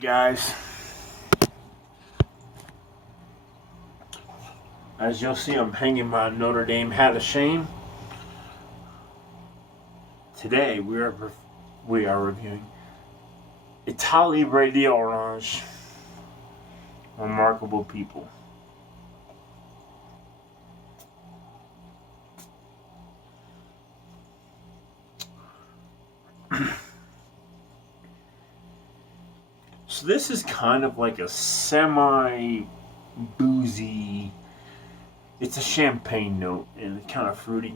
Guys, as you'll see, I'm hanging my Notre Dame hat of shame. Today we are reviewing estat libre d'orange. Remarkable people. So this is kind of like a semi-boozy. It's a champagne note and it's kind of fruity.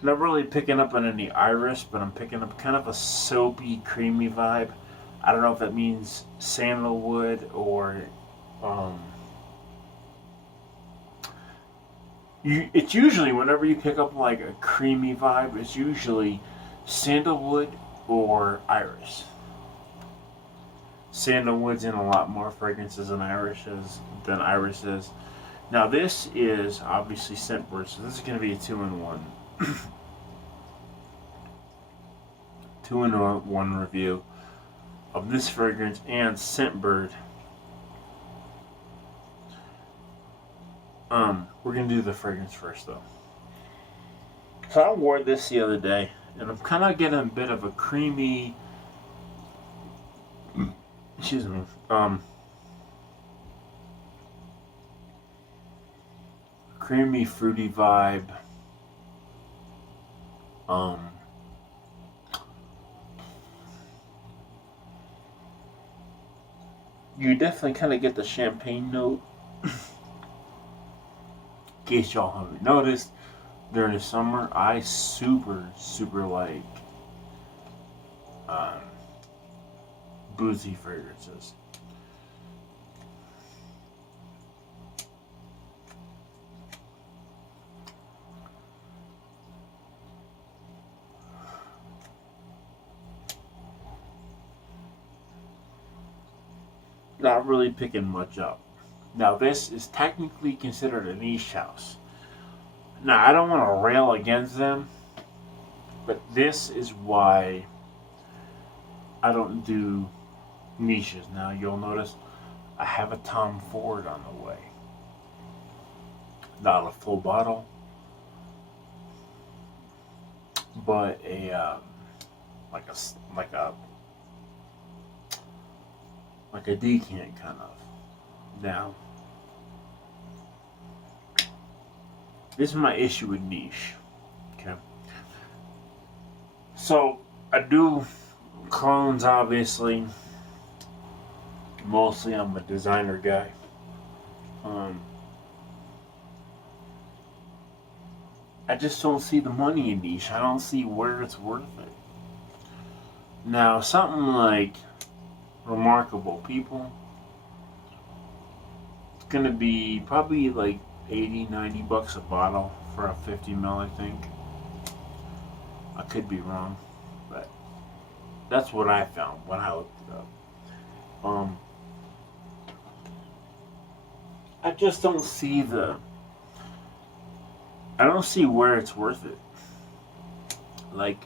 Not really picking up on any iris, but I'm picking up kind of a soapy, creamy vibe. I don't know if that means sandalwood or um, it's usually whenever you pick up like a creamy vibe, it's usually sandalwood or iris. Sandalwood's in a lot more fragrances than iris is. Now this is obviously scentbird, so this is going to be a 2-in-1. 2-in-1 review of this fragrance and scentbird. We're going to do the fragrance first though. So I wore this the other day, and I'm kind of getting a bit of a creamy, creamy fruity vibe. You definitely kind of get the champagne note. In case y'all haven't noticed, during the summer, I super like boozy fragrances. Not really picking much up. Now this is technically considered a niche house. Now I don't want to rail against them, but this is why I don't do niches. Now you'll notice I have a Tom Ford on the way. Not a full bottle, but like a decant kind of. Now, this is my issue with niche. Okay. So I do clones, obviously. Mostly, I'm a designer guy. I just don't see the money in niche. I don't see where it's worth it. Now, something like Remarkable People, it's gonna be probably like 80-90 bucks a bottle for a 50 ml, I think. I could be wrong, but that's what I found when I looked it up. I just don't see I don't see where it's worth it. Like,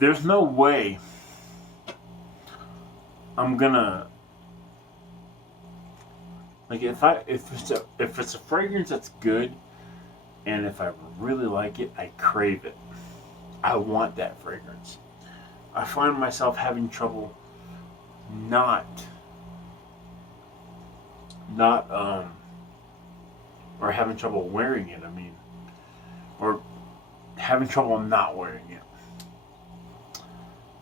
there's no way I'm gonna, like, if it's a fragrance that's good, and if I really like it, I crave it. I want that fragrance. I find myself having trouble not or having trouble wearing it. I mean, or having trouble not wearing it.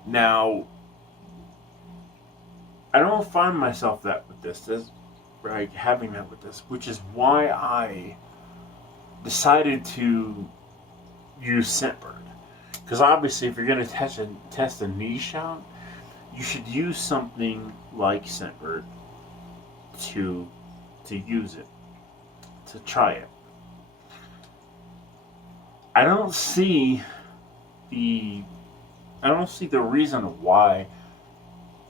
Now, I don't find myself that with this, right, having that with this, which is why I decided to use scentbird. Because obviously, if you're going to test a niche out, you should use something like scentbird to use it, to try it. I don't see the reason why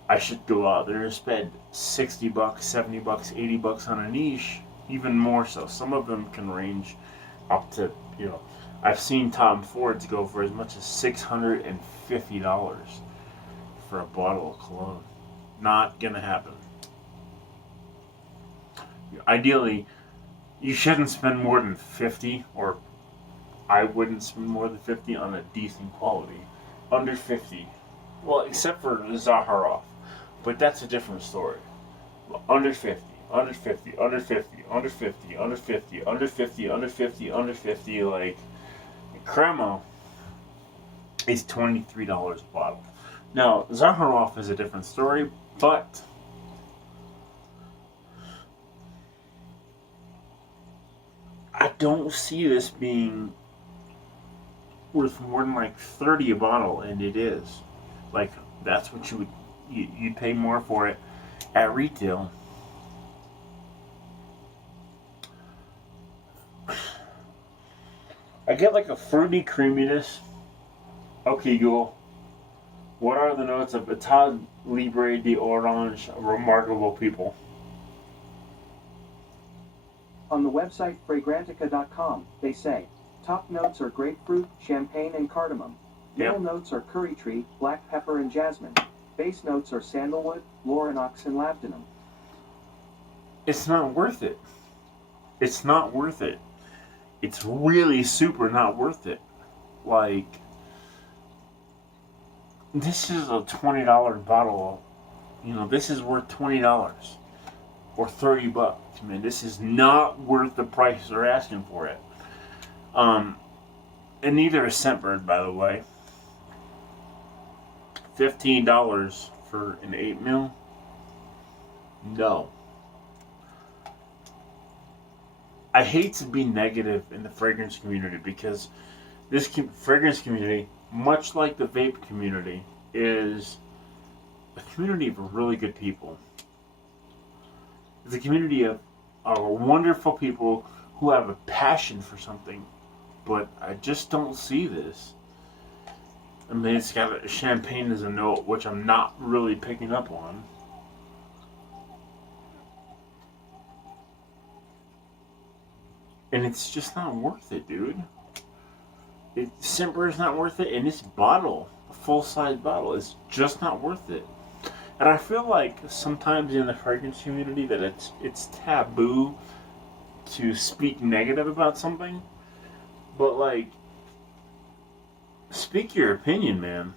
I should go out there and spend $60, $70, $80 on a niche, even more so. Some of them can range up to, I've seen Tom Fords go for as much as $650 for a bottle of cologne. Not gonna happen. Ideally, you shouldn't spend more than 50, or I wouldn't spend more than 50 on a decent quality. Under 50. Well, except for Zaharoff. But that's a different story. Under 50, under 50, under 50, under 50, under 50, under 50, under 50, under 50, like, Cremo is $23 a bottle. Now, Zaharoff is a different story, but I don't see this being worth more than like 30 a bottle, and it is. Like, that's what you'd pay more for it at retail. I get like a fruity creaminess. Okay, Google. What are the notes of Estat Libre de Orange, Remarkable People? On the website fragrantica.com, they say, top notes are grapefruit, champagne, and cardamom. Middle notes are curry tree, black pepper, and jasmine. Base notes are sandalwood, lauranox, and labdanum. It's not worth it. It's not worth it. It's really super not worth it. Like, this is a $20 bottle. You know, this is worth $20 or $30. Man, this is not worth the price they're asking for it. And neither is Scentbird, by the way. $15 for an 8 mil? No. I hate to be negative in the fragrance community, because this fragrance community, much like the vape community, is a community of really good people. It's a community of wonderful people who have a passion for something, but I just don't see this. I mean, it's got a champagne as a note, which I'm not really picking up on. And it's just not worth it, dude. Scentbird is not worth it, and this bottle, a full-size bottle, is just not worth it. And I feel like sometimes in the fragrance community that it's taboo to speak negative about something. But, like, speak your opinion, man.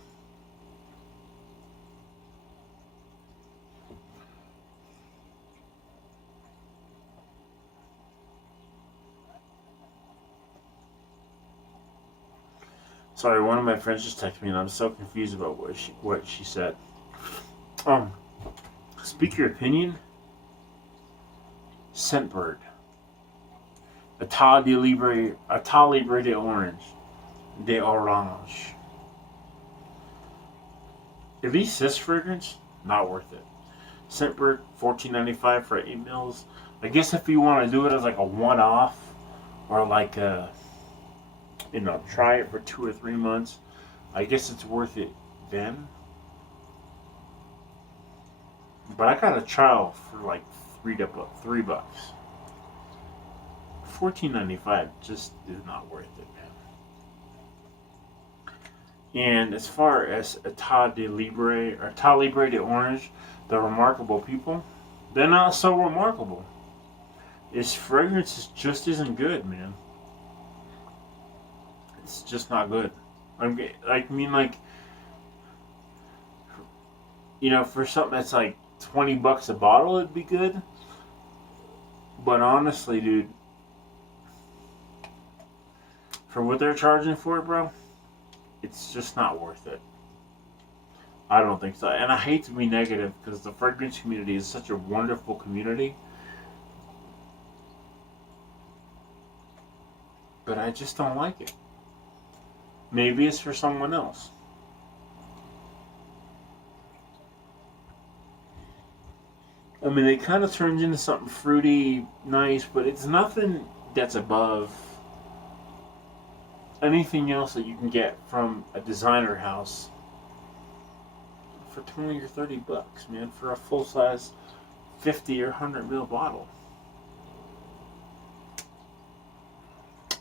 Sorry, one of my friends just texted me, and I'm so confused about what she said. Speak your opinion. Scentbird. Estat Libre de Orange. De Orange. At least this fragrance, not worth it. Scentbird, $14.95 for 8 mils. I guess if you want to do it as like a one-off, or like a, try it for 2 or 3 months, I guess it's worth it then. But I got a trial for like $3. $14.95 just is not worth it, man. And as far as Estat Libre de Orange, the Remarkable People, they're not so remarkable. This fragrance just isn't good, man. It's just not good. For something that's like $20 a bottle, it'd be good. But honestly, dude, for what they're charging for it, bro, it's just not worth it. I don't think so. And I hate to be negative, because the fragrance community is such a wonderful community. But I just don't like it. Maybe it's for someone else. I mean, it kind of turns into something fruity, nice, but it's nothing that's above anything else that you can get from a designer house for 20 or 30 bucks, man, for a full-size 50 or 100 ml bottle.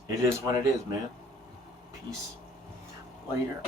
It is what it is, man. Peace. Later.